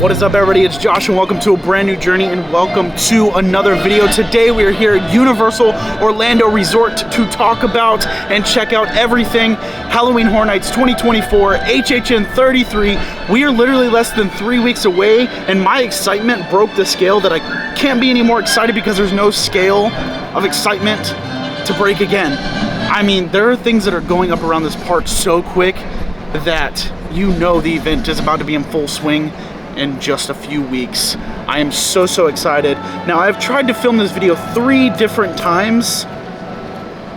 What is up, everybody? It's Josh and welcome to a brand new journey and welcome to another video. Today we are here at Universal Orlando Resort to talk about and check out everything Halloween Horror Nights 2024 HHN 33. We are literally less than 3 weeks away and my excitement broke the scale that I can't be any more excited because there's no scale of excitement to break again. I mean, there are things that are going up around this park so quick that you know the event is about to be in full swing in just a few weeks. I am so excited. Now, I've tried to film this video 3 different times,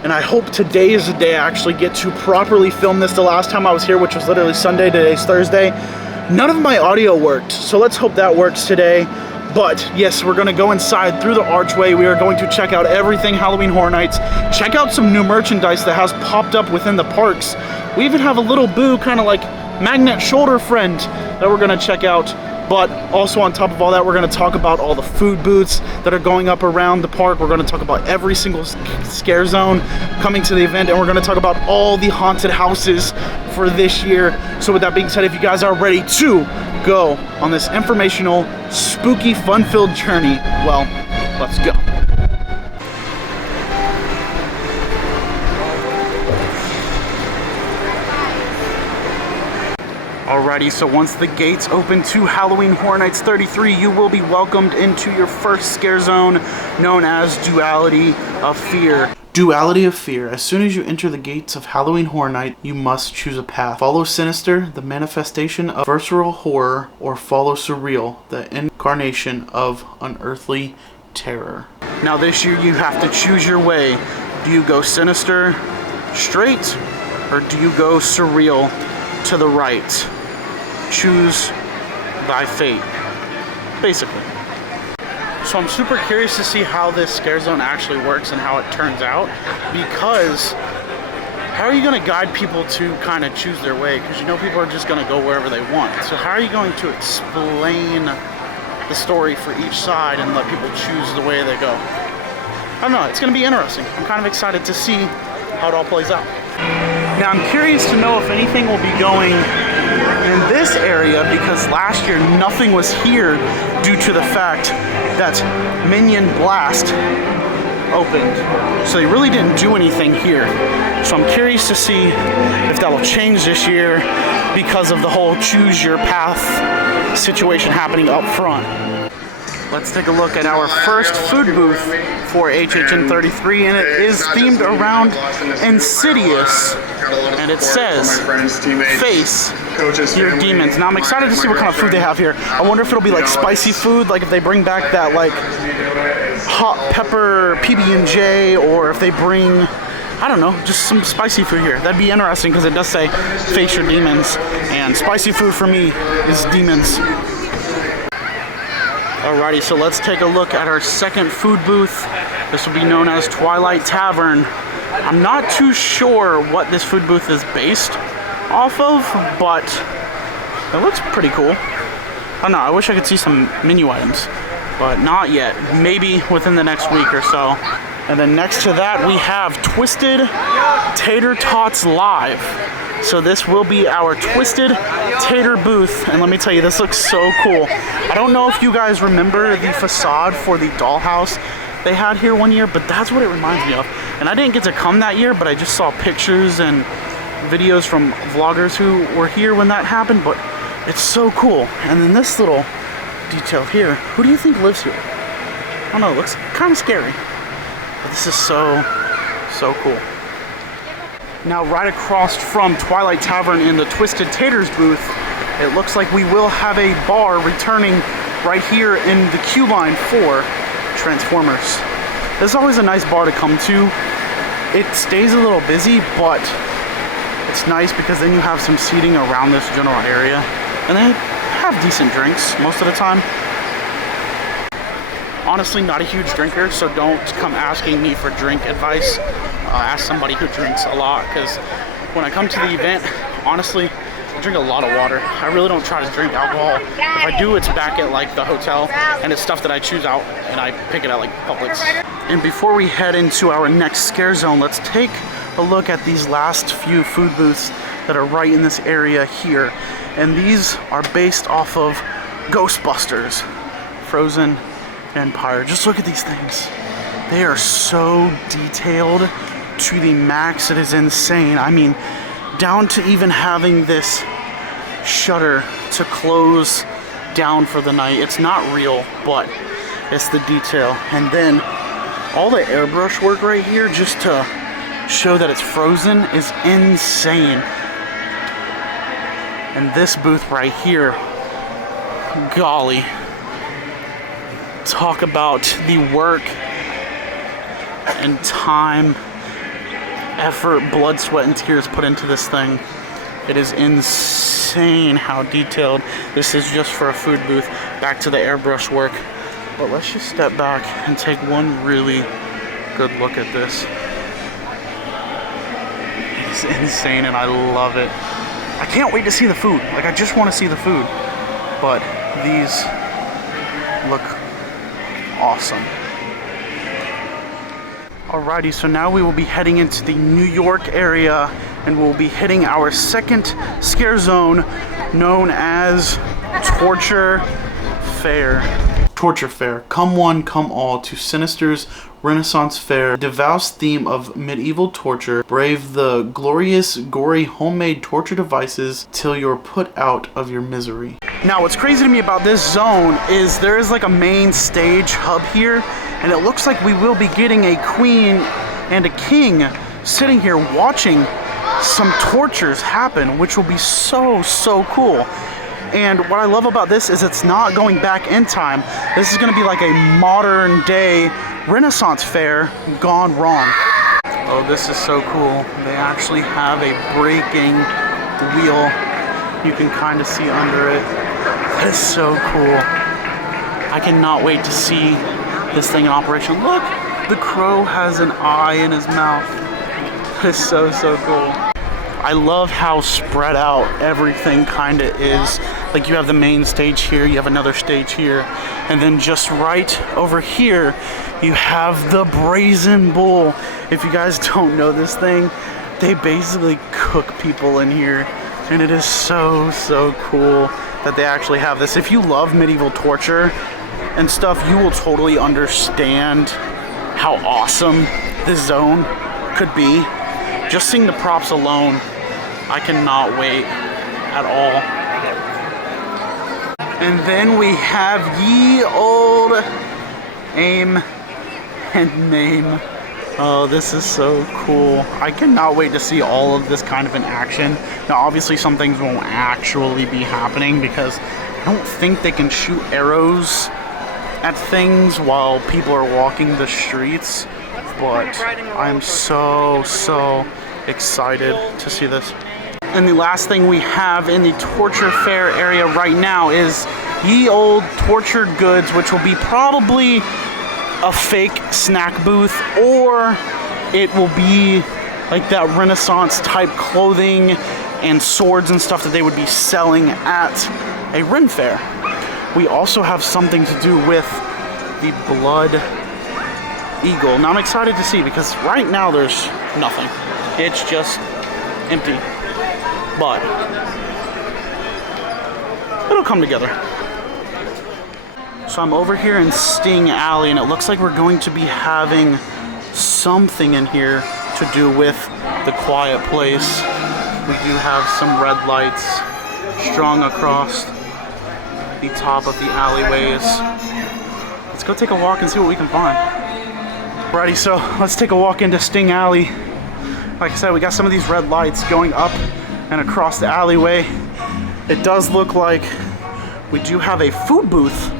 and I hope today is the day I actually get to properly film this. The last time I was here, which was literally Sunday, today's Thursday, none of my audio worked, so let's hope that works today. But yes, we're gonna go inside through the archway. We are going to check out everything Halloween Horror Nights, check out some new merchandise that has popped up within the parks. We even have a little Boo kind of like magnet shoulder friend that we're gonna check out. But also on top of all that, we're gonna talk about all the food booths that are going up around the park. We're gonna talk about every single scare zone coming to the event, and we're gonna talk about all the haunted houses for this year. So with that being said, if you guys are ready to go on this informational, spooky, fun-filled journey, well, let's go. Alrighty, so once the gates open to Halloween Horror Nights 33, you will be welcomed into your first scare zone, known as Duality of Fear. Duality of Fear. As soon as you enter the gates of Halloween Horror Night, you must choose a path. Follow Sinister, the manifestation of visceral horror, or follow Surreal, the incarnation of unearthly terror. Now this year you have to choose your way. Do you go Sinister straight, or do you go Surreal to the right? Choose thy fate, basically. So I'm super curious to see how this scare zone actually works and how it turns out, because how are you going to guide people to kind of choose their way? Because you know people are just going to go wherever they want. So how are you going to explain the story for each side and let people choose the way they go? I don't know, it's going to be interesting. I'm kind of excited to see how it all plays out. Now I'm curious to know if anything will be going in this area, because last year nothing was here due to the fact that Minion Blast opened. So they really didn't do anything here. So I'm curious to see if that will change this year because of the whole choose your path situation happening up front. Let's take a look at our first food booth for HHN 33, and it is themed around Insidious, and it says, face your demons. Now I'm excited to see what kind of food they have here. I wonder if it'll be like spicy food, like if they bring back that like hot pepper PB&J, or if they bring, I don't know, just some spicy food here. That'd be interesting because it does say face your demons, and spicy food for me is demons. Alrighty, so let's take a look at our second food booth. This will be known as Twilight Tavern. I'm not too sure what this food booth is based off of, but it looks pretty cool. I don't know, I wish I could see some menu items, but not yet. Maybe within the next week or so. And then next to that, we have Twisted Tater Tots Live. So this will be our Twisted Tater booth, and let me tell you, this looks so cool. I don't know if you guys remember the facade for the dollhouse they had here one year, but that's what it reminds me of. And I didn't get to come that year, but I just saw pictures and videos from vloggers who were here when that happened, but it's so cool. And then this little detail here, who do you think lives here? I don't know, it looks kind of scary, but this is so cool. Now right across from Twilight Tavern in the Twisted Taters booth, it looks like we will have a bar returning right here in the queue line for Transformers. This is always a nice bar to come to. It stays a little busy, but it's nice because then you have some seating around this general area, and they have decent drinks most of the time. Honestly, not a huge drinker, so don't come asking me for drink advice. Ask somebody who drinks a lot, because when I come to the event, honestly, I drink a lot of water. I really don't try to drink alcohol. If I do, it's back at like the hotel, and it's stuff that I choose out and I pick it at like Publix. And before we head into our next scare zone, let's take a look at these last few food booths that are right in this area here. And these are based off of Ghostbusters, Frozen Empire. Just look at these things. They are so detailed to the max. It is insane. I mean, down to even having this shutter to close down for the night. It's not real, but it's the detail. And then all the airbrush work right here just to show that it's frozen is insane. And this booth right here, golly, talk about the work and time, effort, blood, sweat, and tears put into this thing. It is insane how detailed. This is just for a food booth. Back to the airbrush work. But let's just step back and take one really good look at this. It's insane and I love it. I can't wait to see the food. Like, I just want to see the food. But these look awesome. Alrighty, so now we will be heading into the New York area and we'll be hitting our second scare zone known as Torture Fair. Torture Fair. Come one, come all to Sinister's Renaissance Fair. Devout's theme of medieval torture. Brave the glorious, gory, homemade torture devices till you're put out of your misery. Now, what's crazy to me about this zone is there is like a main stage hub here, and it looks like we will be getting a queen and a king sitting here watching some tortures happen, which will be so cool. And what I love about this is it's not going back in time. This is gonna be like a modern day Renaissance fair gone wrong. Oh, this is so cool. They actually have a breaking wheel. You can kind of see under it. That is so cool. I cannot wait to see this thing in operation. Look, the crow has an eye in his mouth. That is so cool. I love how spread out everything kind of is. Like, you have the main stage here, you have another stage here, and then just right over here, you have the Brazen Bull. If you guys don't know this thing, they basically cook people in here, and it is so cool that they actually have this. If you love medieval torture and stuff, you will totally understand how awesome this zone could be. Just seeing the props alone, I cannot wait at all. And then we have ye old aim and name. Oh, this is so cool. I cannot wait to see all of this kind of in action. Now, obviously some things won't actually be happening because I don't think they can shoot arrows at things while people are walking the streets. But I'm so excited to see this. And the last thing we have in the Torture Fair area right now is ye old torture goods, which will be probably a fake snack booth, or it will be like that Renaissance type clothing and swords and stuff that they would be selling at a Ren Fair. We also have something to do with the Blood Eagle. Now I'm excited to see because right now there's nothing. It's just empty. But it'll come together. So I'm over here in Sting Alley and it looks like we're going to be having something in here to do with the quiet place. We do have some red lights strung across the top of the alleyways. Let's go take a walk and see what we can find. Alrighty, so let's take a walk into Sting Alley. Like I said, we got some of these red lights going up and across the alleyway. It does look like we do have a food booth.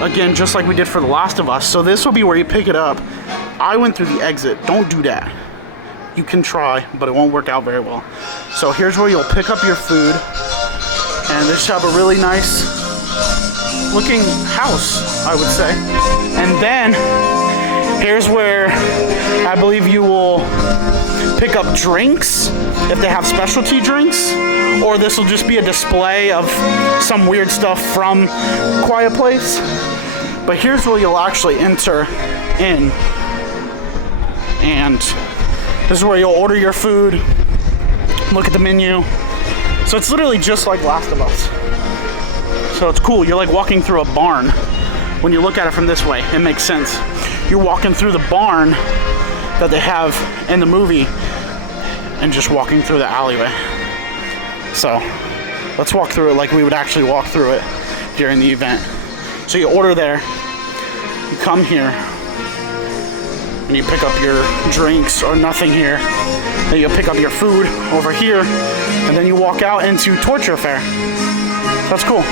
Again, just like we did for The Last of Us. So this will be where you pick it up. I went through the exit. Don't do that. You can try, but it won't work out very well. So here's where you'll pick up your food. And they should have a really nice looking house, I would say. And then here's where I believe you will pick up drinks if they have specialty drinks, or this will just be a display of some weird stuff from Quiet Place. But here's where you'll actually enter in, and this is where you'll order your food, look at the menu. So it's literally just like Last of Us. So it's cool. You're like walking through a barn. When you look at it from this way, it makes sense. You're walking through the barn that they have in the movie and just walking through the alleyway. So let's walk through it like we would actually walk through it during the event. So you order there, you come here, and you pick up your drinks or nothing here. Then you pick up your food over here, and then you walk out into Torture Fair. That's cool.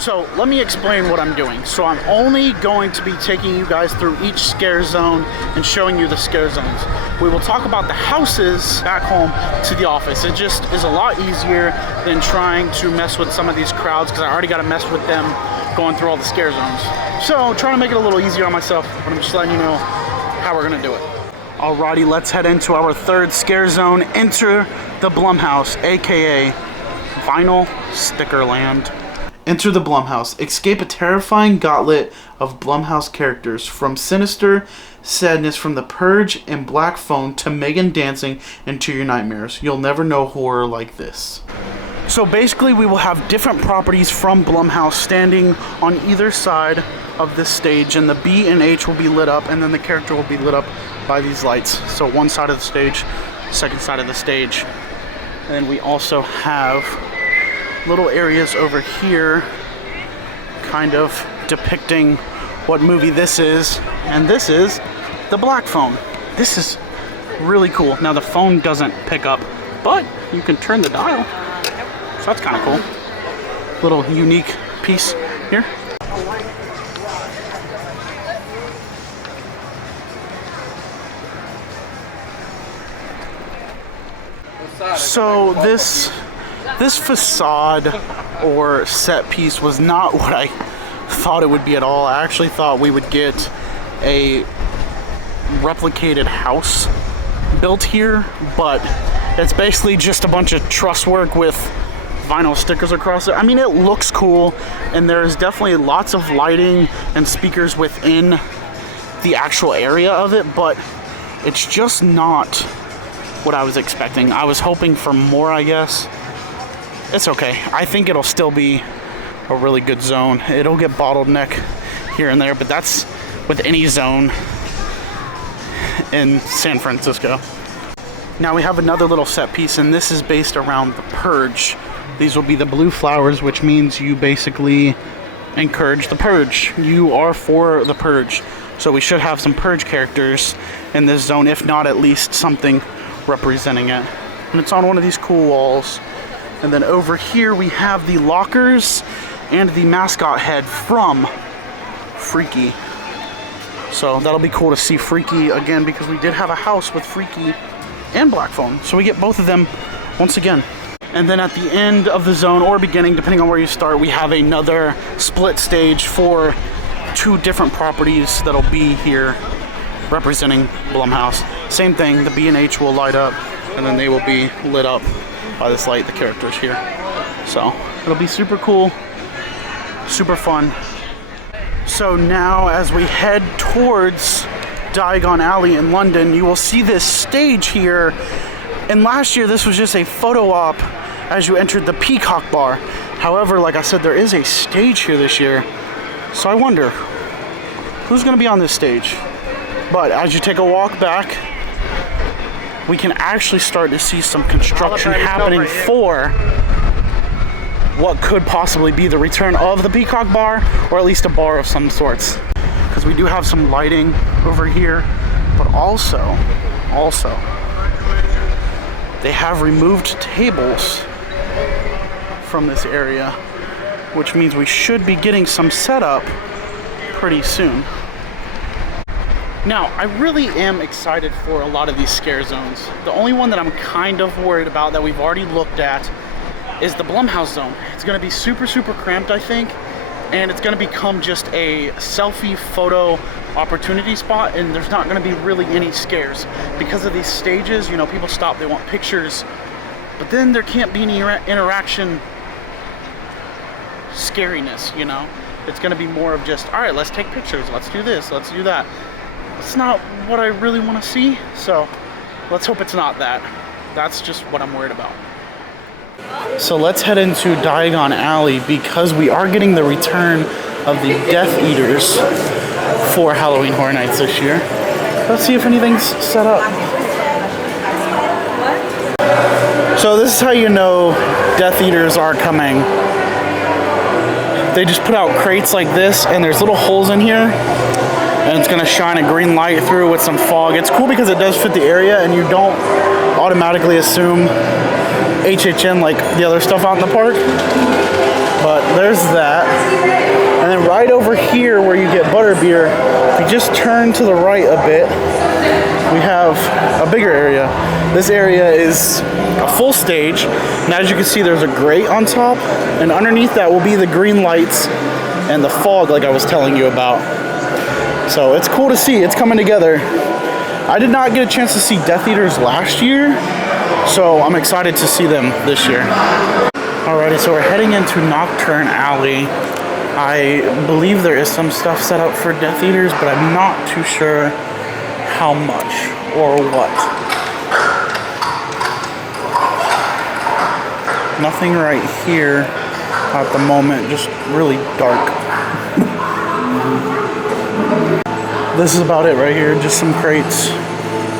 So let me explain what I'm doing. So I'm only going to be taking you guys through each scare zone and showing you the scare zones. We will talk about the houses back home to the office. It just is a lot easier than trying to mess with some of these crowds because I already got to mess with them going through all the scare zones. So trying to make it a little easier on myself, but I'm just letting you know how we're gonna do it. Alrighty, let's head into our third scare zone. Enter the Blumhouse, aka Vinyl Sticker Land. Enter the Blumhouse. Escape a terrifying gauntlet of Blumhouse characters, from sinister sadness from The Purge and Black Phone to Megan dancing into your nightmares. You'll never know horror like this. So basically we will have different properties from Blumhouse standing on either side of this stage, and the B and H will be lit up, and then the character will be lit up by these lights. So one side of the stage, second side of the stage. And we also have little areas over here kind of depicting what movie this is, and this is the Black Phone. This is really cool. Now the phone doesn't pick up, but you can turn the dial, so that's kind of cool. Little unique piece here. So this facade or set piece was not what I thought it would be at all. I actually thought we would get a replicated house built here, but it's basically just a bunch of truss work with vinyl stickers across it. I mean, it looks cool, and there's definitely lots of lighting and speakers within the actual area of it, but it's just not what I was expecting. I was hoping for more, I guess. It's okay. I think it'll still be a really good zone. It'll get bottleneck here and there, but that's with any zone in San Francisco. Now we have another little set piece, and this is based around The Purge. These will be the blue flowers, which means you basically encourage the Purge. You are for the Purge. So we should have some Purge characters in this zone, if not at least something representing it. And it's on one of these cool walls. And then over here we have the lockers and the mascot head from Freaky. So that'll be cool to see Freaky again, because we did have a house with Freaky and Black Phone. So we get both of them once again. And then at the end of the zone, or beginning, depending on where you start, we have another split stage for two different properties that'll be here representing Blumhouse. Same thing, the B and H will light up, and then they will be lit up by this light, the characters here. So it'll be super cool, super fun. So now as we head towards Diagon Alley in London, you will see this stage here. And last year this was just a photo op as you entered the Peacock Bar. However, like I said, there is a stage here this year. So I wonder who's gonna be on this stage. But as you take a walk back, we can actually start to see some construction happening for what could possibly be the return of the Peacock Bar, or at least a bar of some sorts. Because we do have some lighting over here, but also, they have removed tables from this area, which means we should be getting some setup pretty soon. Now, I really am excited for a lot of these scare zones. The only one that I'm kind of worried about that we've already looked at is the Blumhouse zone. It's gonna be super, super cramped, I think, and it's gonna become just a selfie photo opportunity spot, and there's not gonna be really any scares. Because of these stages, you know, people stop, they want pictures, but then there can't be any interaction scariness, you know? It's gonna be more of just, all right, let's take pictures, let's do this, let's do that. It's not what I really want to see, so let's hope it's not that. That's just what I'm worried about. So let's head into Diagon Alley because we are getting the return of the Death Eaters for Halloween Horror Nights this year. Let's see if anything's set up. So this is how you know Death Eaters are coming. They just put out crates like this, and there's little holes in here, and it's gonna shine a green light through with some fog. It's cool because it does fit the area, and you don't automatically assume HHN like the other stuff out in the park. But there's that. And then right over here where you get butterbeer, if you just turn to the right a bit, we have a bigger area. This area is a full stage, and as you can see there's a grate on top, and underneath that will be the green lights and the fog like I was telling you about. So it's cool to see, it's coming together. I did not get a chance to see Death Eaters last year, so I'm excited to see them this year. Alrighty, so we're heading into Nocturne Alley. I believe there is some stuff set up for Death Eaters, but I'm not too sure how much or what. Nothing right here at the moment, just really dark. This is about it right here, just some crates.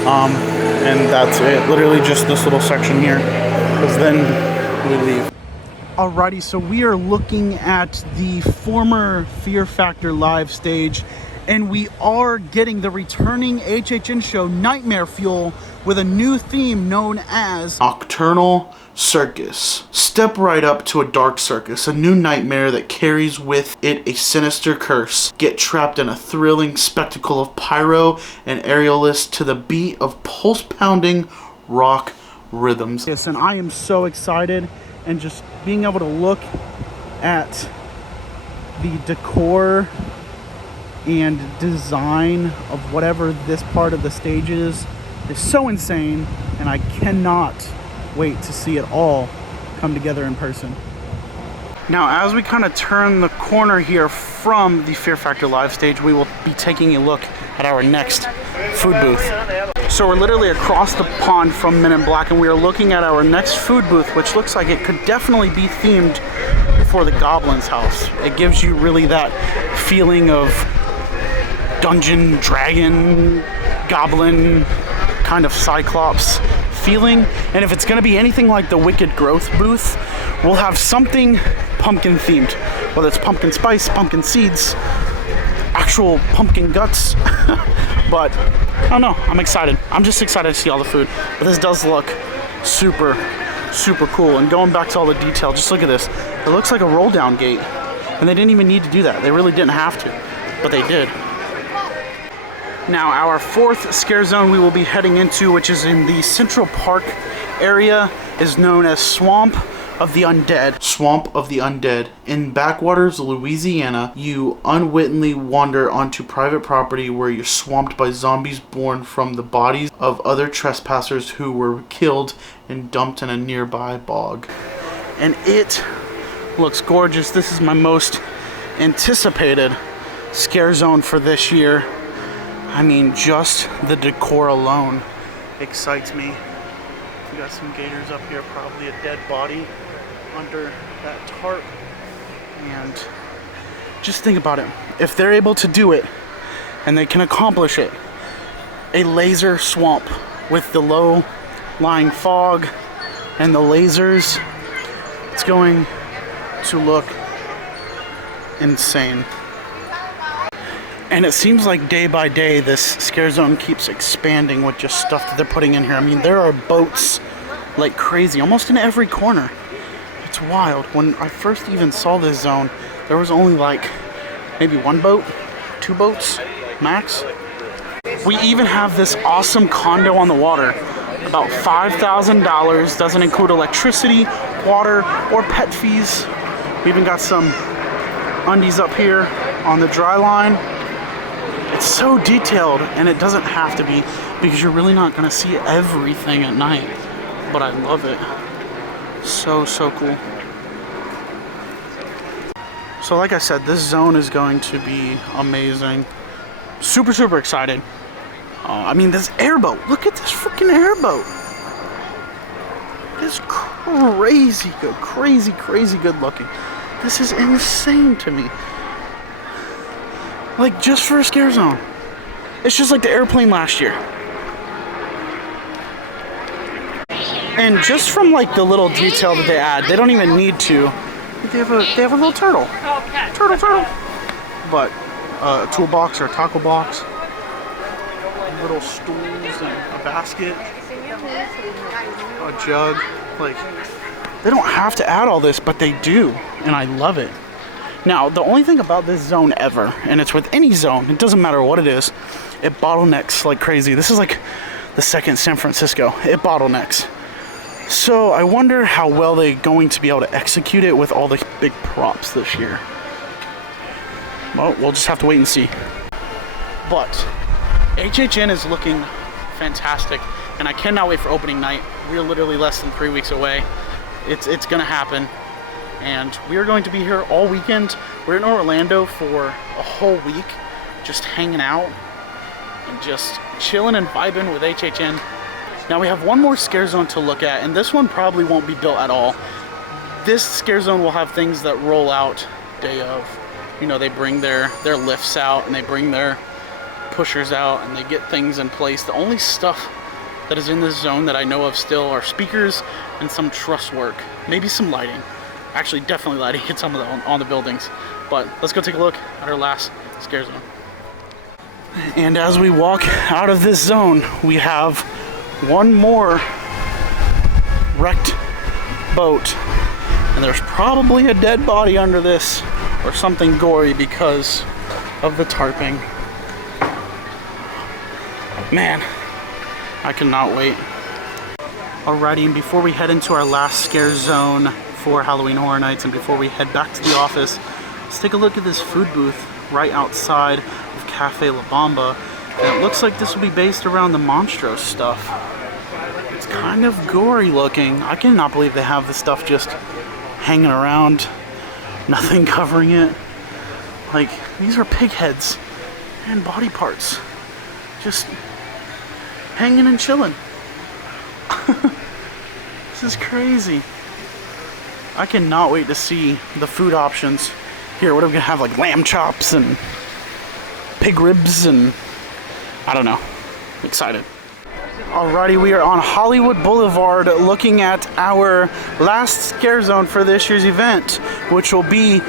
And that's it, literally just this little section here, because then we leave. Alrighty, so we are looking at the former Fear Factor live stage, and we are getting the returning HHN show Nightmare Fuel with a new theme known as Nocturnal Circus. Step right up to a dark circus, a new nightmare that carries with it a sinister curse. Get trapped in a thrilling spectacle of pyro and aerialists to the beat of pulse-pounding rock rhythms. Yes, and I am so excited, and just being able to look at the decor and design of whatever this part of the stage is so insane, and I cannot wait to see it all come together in person. Now, as we kind of turn the corner here from the Fear Factor live stage, we will be taking a look at our next food booth. So we're literally across the pond from Men in Black, and we are looking at our next food booth, which looks like it could definitely be themed for the Goblins house. It gives you really that feeling of dungeon, dragon, goblin, kind of cyclops feeling. And if it's going to be anything like the Wicked Growth booth, we'll have something pumpkin themed, whether it's pumpkin spice, pumpkin seeds, actual pumpkin guts. But I don't know, I'm excited. I'm just excited to see all the food. But this does look super cool. And going back to all the detail, just look at this. It looks like a roll down gate, and they didn't even need to do that. They really didn't have to, but they did. Now, our fourth scare zone we will be heading into, which is in the Central Park area, is known as Swamp of the Undead. Swamp of the Undead. In backwaters, Louisiana, you unwittingly wander onto private property where you're swamped by zombies born from the bodies of other trespassers who were killed and dumped in a nearby bog. And it looks gorgeous. This is my most anticipated scare zone for this year. I mean, just the decor alone excites me. We got some gators up here, probably a dead body under that tarp. And just think about it. If they're able to do it, and they can accomplish it, a laser swamp with the low-lying fog and the lasers, it's going to look insane. And it seems like day by day this scare zone keeps expanding with just stuff that they're putting in here. I mean, there are boats like crazy, almost in every corner. It's wild. When I first even saw this zone, there was only like maybe one boat, two boats, max. We even have this awesome condo on the water, about $5,000, doesn't include electricity, water, or pet fees. We even got some undies up here on the dry line. It's so detailed, and it doesn't have to be, because you're really not gonna see everything at night. But I love it. So cool. So like I said, this zone is going to be amazing. Super excited. I mean, this airboat. Look at this freaking airboat. This is crazy good. Crazy good looking. This is insane to me. Like, just for a scare zone. It's just like the airplane last year. And just from like the little detail that they add, they don't even need to. They have a little turtle. Turtle. But a toolbox or a tackle box. Little stools and a basket. A jug. Like, they don't have to add all this, but they do. And I love it. Now, the only thing about this zone ever, and it's with any zone, it doesn't matter what it is, it bottlenecks like crazy. This is like the second San Francisco. It bottlenecks. So I wonder how well they're going to be able to execute it with all the big props this year. Well, we'll just have to wait and see. But HHN is looking fantastic, and I cannot wait for opening night. We're literally less than 3 weeks away. It's gonna happen. And we are going to be here all weekend. We're in Orlando for a whole week, just hanging out and just chilling and vibing with HHN. Now we have one more scare zone to look at, and this one probably won't be built at all. This scare zone will have things that roll out day of. You know, they bring their lifts out and they bring their pushers out and they get things in place. The only stuff that is in this zone that I know of still are speakers and some truss work, maybe some lighting. Actually, definitely lighting at some of them on the buildings. But let's go take a look at our last scare zone. And as we walk out of this zone, we have one more wrecked boat. And there's probably a dead body under this or something gory because of the tarping. Man, I cannot wait. Alrighty, and before we head into our last scare zone for Halloween Horror Nights and before we head back to the office, let's take a look at this food booth right outside of Cafe La Bamba. And it looks like this will be based around the Monstros stuff. It's kind of gory looking. I cannot believe they have this stuff just hanging around, nothing covering it. Like, these are pig heads and body parts just hanging and chilling. This is crazy. I cannot wait to see the food options here. What are we gonna have, like lamb chops and pig ribs and I don't know. I'm excited. Alrighty, we are on Hollywood Boulevard looking at our last scare zone for this year's event, which will be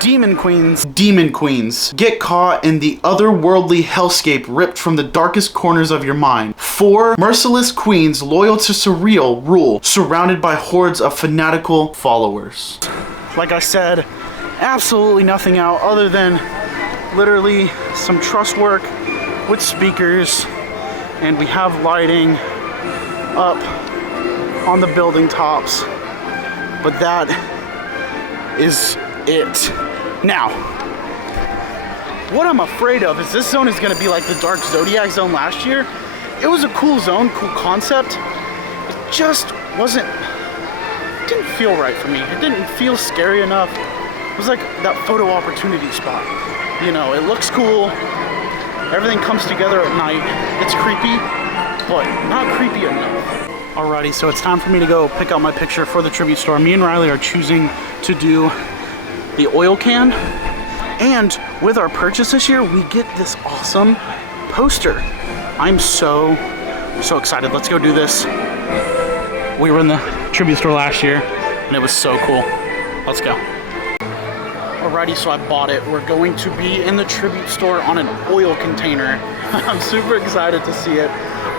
Demon Queens. Demon Queens. Get caught in the otherworldly hellscape ripped from the darkest corners of your mind. 4 merciless queens loyal to surreal rule, surrounded by hordes of fanatical followers. Like I said, absolutely nothing out other than literally some truss work with speakers, and we have lighting up on the building tops, but that is it. Now, what I'm afraid of is this zone is going to be like the Dark Zodiac zone last year. It was a cool zone, cool concept. It just didn't feel right for me. It didn't feel scary enough. It was like that photo opportunity spot. You know, it looks cool. Everything comes together at night. It's creepy, but not creepy enough. Alrighty, so it's time for me to go pick out my picture for the tribute store. Me and Riley are choosing to do the oil can, and with our purchase this year, we get this awesome poster. I'm so excited. Let's go do this. We were in the tribute store last year, and it was so cool. Let's go. Alrighty, so I bought it. We're going to be in the tribute store on an oil container. I'm super excited to see it.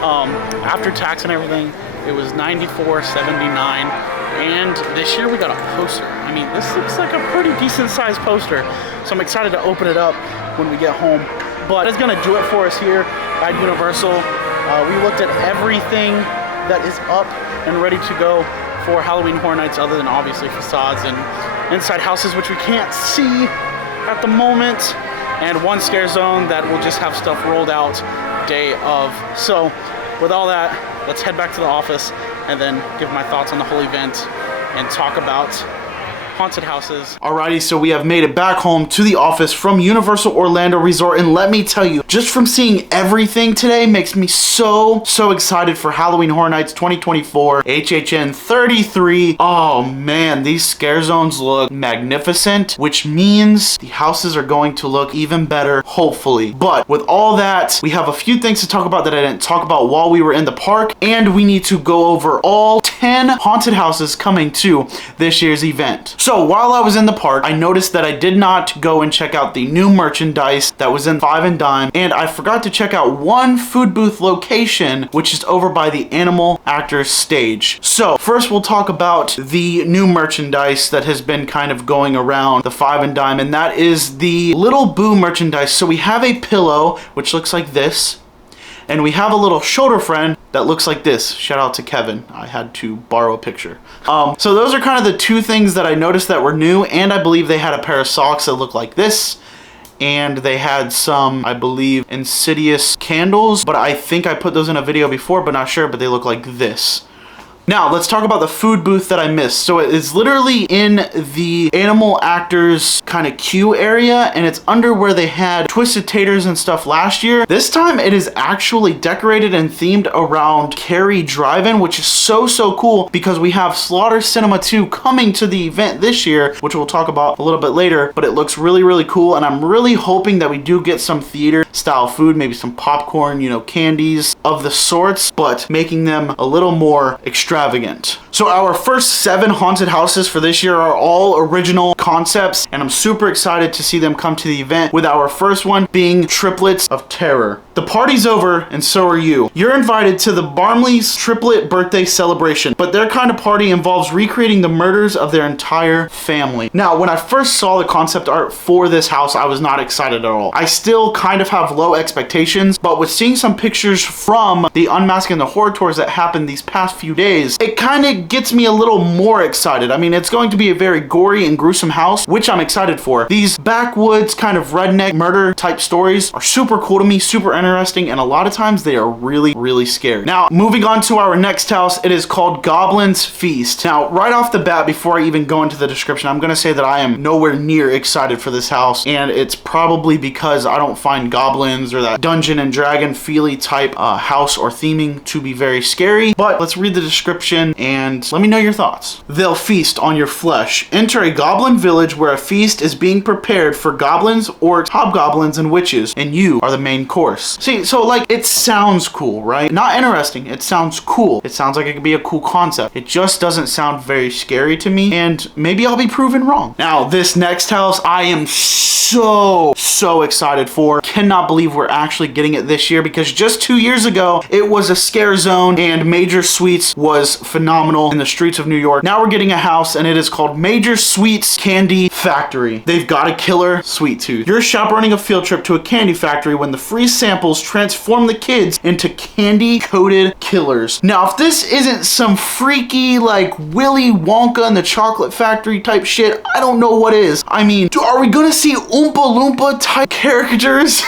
After tax and everything, it was $94.79. And this year we got a poster. I mean, this looks like a pretty decent sized poster. So I'm excited to open it up when we get home. But it's gonna do it for us here at Universal. We looked at everything that is up and ready to go for Halloween Horror Nights, other than obviously facades and inside houses, which we can't see at the moment. And one scare zone that will just have stuff rolled out day of. So with all that, let's head back to the office and then give my thoughts on the whole event and talk about haunted houses. Alrighty, so we have made it back home to the office from Universal Orlando Resort, and let me tell you, just from seeing everything today makes me so excited for Halloween Horror Nights 2024 HHN 33. Oh man, these scare zones look magnificent, which means the houses are going to look even better, hopefully. But with all that, we have a few things to talk about that I didn't talk about while we were in the park, and we need to go over all 10 haunted houses coming to this year's event. So while I was in the park, I noticed that I did not go and check out the new merchandise that was in Five and Dime, and I forgot to check out one food booth location, which is over by the Animal Actors stage. So first we'll talk about the new merchandise that has been kind of going around the Five and Dime, and that is the Little Boo merchandise. So we have a pillow, which looks like this, and we have a little shoulder friend that looks like this. Shout out to Kevin. I had to borrow a picture. So those are kind of the two things that I noticed that were new, and I believe they had a pair of socks that look like this, and they had some, I believe, Insidious candles, but I think I put those in a video before, but not sure, but they look like this. Now, let's talk about the food booth that I missed. So it's literally in the Animal Actors kind of queue area, and it's under where they had Twisted Taters and stuff last year. This time it is actually decorated and themed around Cary Drive-In, which is so cool because we have Slaughter Cinema 2 coming to the event this year, which we'll talk about a little bit later, but it looks really cool, and I'm really hoping that we do get some theater style food, maybe some popcorn, you know, candies of the sorts, but making them a little more extravagant. So our first 7 haunted houses for this year are all original concepts, and I'm super excited to see them come to the event, with our first one being Triplets of Terror. The party's over, and so are you. You're invited to the Barmley's triplet birthday celebration, but their kind of party involves recreating the murders of their entire family. Now, when I first saw the concept art for this house, I was not excited at all. I still kind of have low expectations, but with seeing some pictures from the Unmasking the Horror tours that happened these past few days, it kind of gets me a little more excited. I mean, it's going to be a very gory and gruesome house, which I'm excited for. These backwoods kind of redneck murder type stories are super cool to me, super interesting, and a lot of times they are really scary. Now, moving on to our next house, it is called Goblins Feast. Now, right off the bat, before I even go into the description, I'm going to say that I am nowhere near excited for this house, and it's probably because I don't find goblins or that Dungeon and Dragon feely type house or theming to be very scary. But let's read the description and let me know your thoughts. They'll feast on your flesh. Enter a goblin village where a feast is being prepared for goblins, orcs, hobgoblins, and witches, and you are the main course. See, so like, it sounds cool, right? Not interesting, it sounds cool. It sounds like it could be a cool concept. It just doesn't sound very scary to me, and maybe I'll be proven wrong. Now, this next house, I am so excited for. Cannot believe we're actually getting it this year, because just 2 years ago, it was a scare zone, and Major Sweets was phenomenal in the streets of New York. Now we're getting a house, and it is called Major Sweets Candy Factory. They've got a killer sweet tooth. You're chaperoning a field trip to a candy factory when the free samples transform the kids into candy-coated killers. Now, if this isn't some freaky, like, Willy Wonka and the Chocolate Factory type shit, I don't know what is. I mean, are we gonna see Oompa Loompa type characters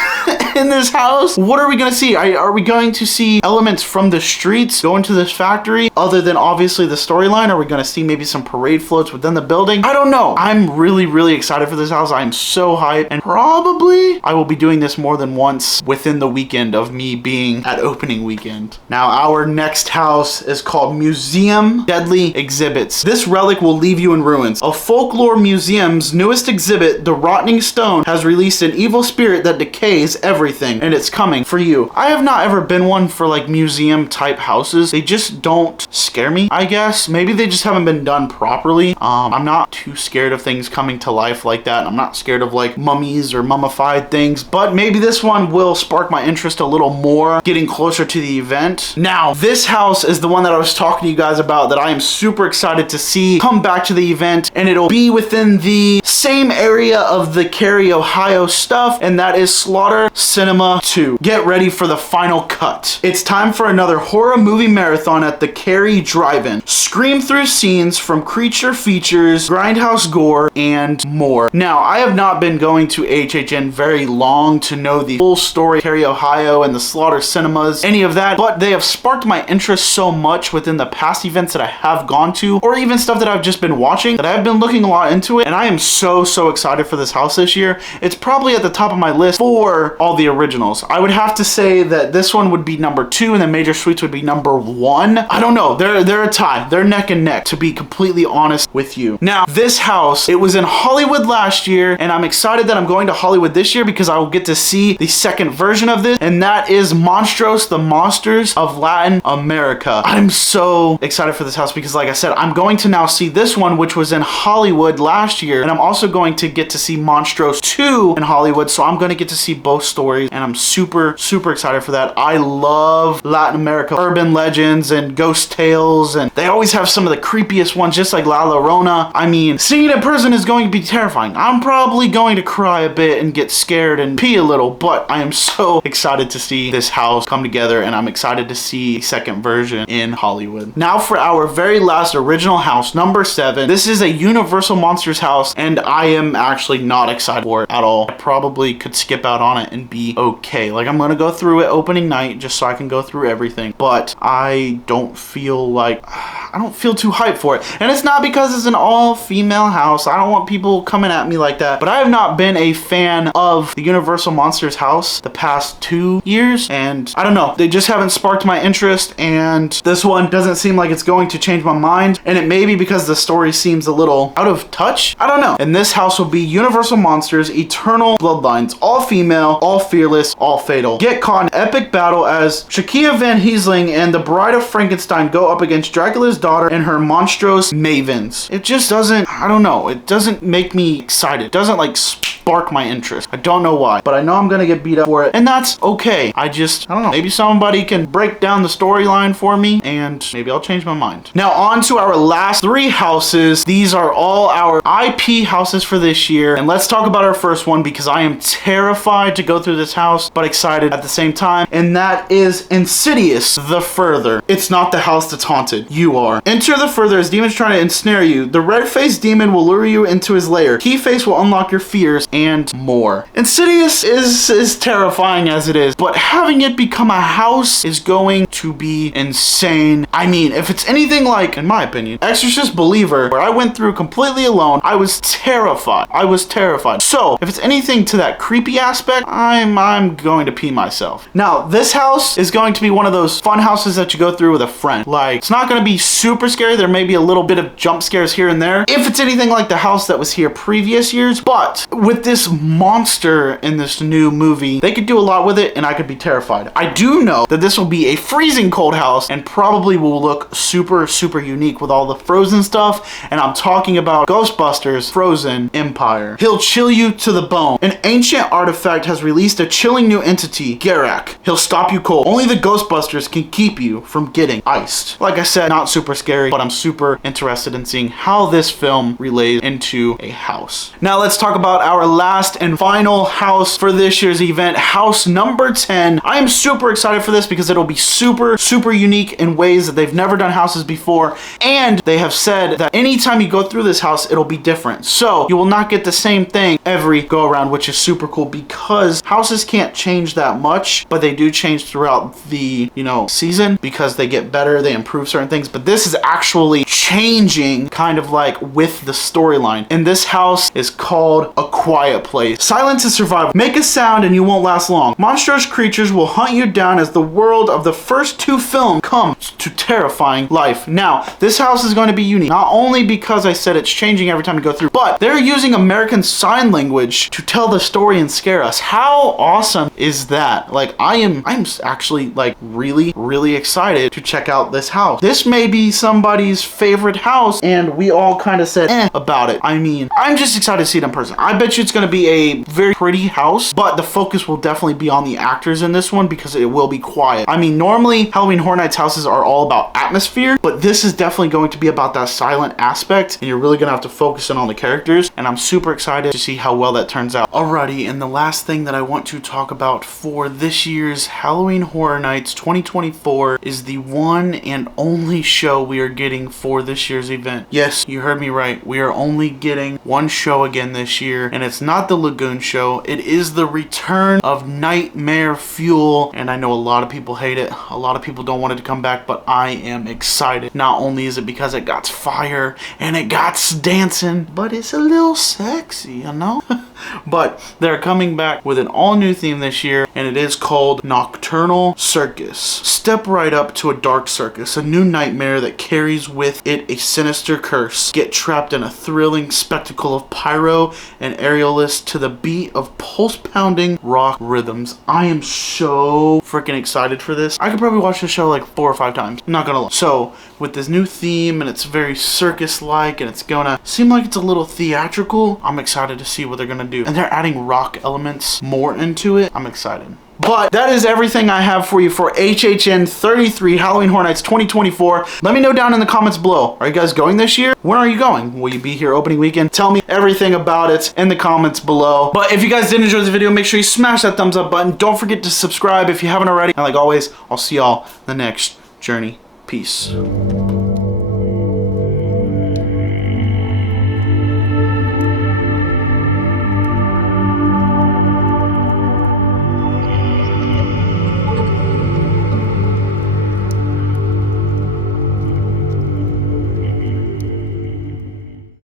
in this house? What are we gonna see? Are we going to see elements from the streets go into this factory, other than obviously the storyline? Are we gonna see maybe some parade floats within the building? I don't know. I'm really excited for this house. I'm so hyped, and probably I will be doing this more than once within the weekend of me being at opening weekend. Now, our next house is called Museum Deadly Exhibits. This relic will leave you in ruins. A folklore museum's newest exhibit, the Rotting Stone, has released an evil spirit that decays everything, and it's coming for you. I have not ever been one for like museum type houses. They just don't scare me, I guess. Maybe they just haven't been done properly. I'm not too scared of things coming to life like that. I'm not scared of like mummies or mummified things, but maybe this one will spark my interest a little more getting closer to the event. Now, this house is the one that I was talking to you guys about that I am super excited to see come back to the event, and it'll be within the same area of the Cary, Ohio stuff, and that is Slaughter Cinema 2. Get ready for the final cut. It's time for another horror movie marathon at the Cary Drive-In. Scream through scenes from creature features, grindhouse gore, and more. Now, I have not been going to HHN very long to know the full story Cary, Gary, Ohio, and the Slaughter Cinemas, any of that, but they have sparked my interest so much within the past events that I have gone to, or even stuff that I've just been watching, that I've been looking a lot into it, and I am so excited for this house this year. It's probably at the top of my list for all the originals. I would have to say that this one would be number 2, and then Major Suites would be number 1. I don't know. They're a tie. They're neck and neck, to be completely honest with you. Now, this house, it was in Hollywood last year, and I'm excited that I'm going to Hollywood this year because I will get to see the second version of this, and that is Monstros, the Monsters of Latin America. I'm so excited for this house because, like I said, I'm going to now see this one, which was in Hollywood last year, and I'm also going to get to see Monstros 2 in Hollywood, so I'm going to get to see both stories, and I'm super excited for that. I love Latin America urban legends and ghost tales, and they always have some of the creepiest ones, just like La Llorona. I mean, seeing it in person is going to be terrifying. I'm probably going to cry a bit and get scared and pee a little, but I am so excited to see this house come together, and I'm excited to see the second version in Hollywood. Now for our very last original house, number 7. This is a Universal Monsters house, and I am actually not excited for it at all. I probably could skip out on it and be okay. Like, I'm gonna go through it opening night just so I can go through everything, but I don't feel too hyped for it. And it's not because it's an all-female house. I don't want people coming at me like that, but I have not been a fan of the Universal Monsters house the past 2 years, and I don't know, they just haven't sparked my interest, and this one doesn't seem like it's going to change my mind, and it may be because the story seems a little out of touch. I don't know. And this house will be Universal Monsters Eternal Bloodlines, all female, all fearless, all fatal. Get caught in epic battle as Shakia Van Heesling and the Bride of Frankenstein go up against Dracula's daughter and her monstrous mavens. It just doesn't, I don't know, it doesn't make me excited. It doesn't like spark my interest. I don't know why, but I know I'm gonna get beat up for it, and that's okay. I don't know, maybe somebody can break down the storyline for me, and maybe I'll change my mind. Now on to our last 3 houses. These are all our IP houses for this year, and let's talk about our first one because I am terrified to go through this house, but excited at the same time, and that is Insidious The Further. It's not the house that's haunted. You are. Enter the Further as demons trying to ensnare you. The red-faced demon will lure you into his lair. Keyface will unlock your fears, and more. Insidious is terrifying as it is, but having it become a house is going to be insane. I mean, if it's anything like, in my opinion, Exorcist Believer, where I went through completely alone, I was terrified. So, if it's anything to that creepy aspect, I'm going to pee myself. Now, this house is going to be one of those fun houses that you go through with a friend. Like, it's not going to be super scary. There may be a little bit of jump scares here and there, if it's anything like the house that was here previous years, but with this monster in this new movie, they could do a lot with it, and I could be terrified. I do know that this will be a freezing cold house and probably will look super unique with all the frozen stuff, and I'm talking about Ghostbusters Frozen Empire. He'll chill you to the bone. An ancient artifact has released a chilling new entity, Garak. He'll stop you cold. Only the Ghostbusters can keep you from getting iced. Like I said, not super scary, but I'm super interested in seeing how this film relates into a house. Now let's talk about our last and final house for this year's event, house number 10. I am super excited for this because it'll be super unique in ways that they've never done houses before, and they have said that anytime you go through this house, it'll be different. So you will not get the same thing every go around, which is super cool because houses can't change that much, but they do change throughout the, season because they get better, they improve certain things, but this is actually changing kind of like with the storyline. And this house is called A Quiet Place. Silence is survival. Make a sound and you won't last long. Monstrous creatures will hunt you down as the world of the first 2 films comes to terrifying life. Now, this house is going to be unique, not only because I said it's changing every time you go through, but they're using American Sign Language to tell the story and scare us. How awesome is that? Like, I'm actually like really excited to check out this house. This may be somebody's favorite house, and we all kind of said about it. I mean, I'm just excited to see it in person. I bet you it's going to be a very pretty house, but the focus will definitely be on the actors in this one because it will be quiet. I mean, normally Halloween Horror Nights houses are all about atmosphere, but this is definitely going to be about that silent aspect, and you're really going to have to focus in on the characters, and I'm super excited to see how well that turns out. Alrighty, and the last thing that I want to talk about for this year's Halloween Horror Nights 2024 is the one and only show we are getting for this year's event. Yes, you heard me right. We are only getting one show again this year, and it's It's not the Lagoon show. It is the return of Nightmare Fuel. And I know a lot of people hate it. A lot of people don't want it to come back, but I am excited. Not only is it because it got fire and it got dancing, but it's a little sexy, you know? But they're coming back with an all new theme this year, and it is called Nocturnal Circus. Step right up to a dark circus, a new nightmare that carries with it a sinister curse. Get trapped in a thrilling spectacle of pyro and aerialists to the beat of pulse-pounding rock rhythms. I am so freaking excited for this. I could probably watch this show like 4 or 5 times. I'm not gonna lie. So, with this new theme, and it's very circus-like, and it's gonna seem like it's a little theatrical, I'm excited to see what they're gonna do. And they're adding rock elements more into it. I'm excited. But that is everything I have for you for HHN 33 Halloween Horror Nights 2024. Let me know down in the comments below. Are you guys going this year? When are you going? Will you be here opening weekend? Tell me everything about it in the comments below. But if you guys did enjoy this video, make sure you smash that thumbs up button. Don't forget to subscribe if you haven't already. And like always, I'll see y'all in the next journey. Peace.